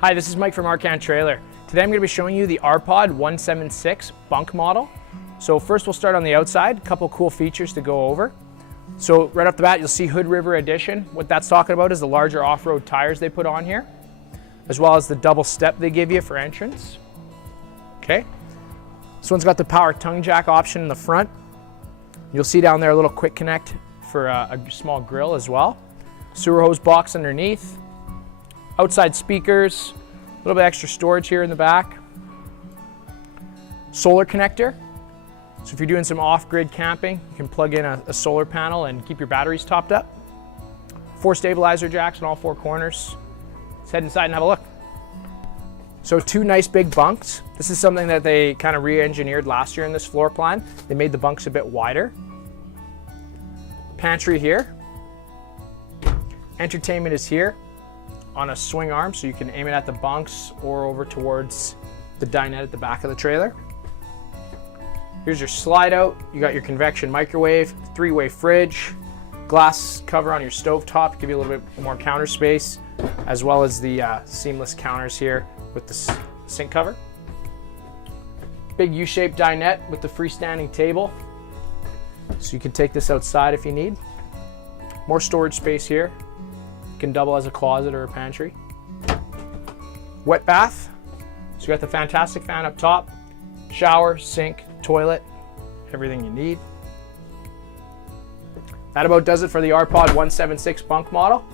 Hi, this is Mike from Arcan Trailer. Today I'm going to be showing you the R-Pod 176 bunk model. So first we'll start on the outside, a couple cool features to go over. So right off the bat you'll see Hood River Edition. What that's talking about is the larger off-road tires they put on here, as well as the double step they give you for entrance. Okay, this one's got the power tongue jack option in the front. You'll see down there a little quick connect for a small grill as well. Sewer hose box underneath. Outside speakers, a little bit extra storage here in the back. Solar connector. So if you're doing some off-grid camping, you can plug in a solar panel and keep your batteries topped up. 4 stabilizer jacks in all 4 corners. Let's head inside and have a look. So 2 nice big bunks. This is something that they kind of re-engineered last year in this floor plan. They made the bunks a bit wider. Pantry here. Entertainment is here on a swing arm, so you can aim it at the bunks or over towards the dinette at the back of the trailer. Here's your slide out. You got your convection microwave, 3-way fridge, glass cover on your stove top to give you a little bit more counter space, as well as the seamless counters here with the sink cover. Big U-shaped dinette with the freestanding table, so you can take this outside if you need. More storage space here. Can double as a closet or a pantry. Wet bath. So you got the fantastic fan up top, shower, sink, toilet, everything you need. That about does it for the R-Pod 176 bunk model.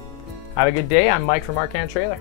Have a good day. I'm Mike from Arcan Trailer.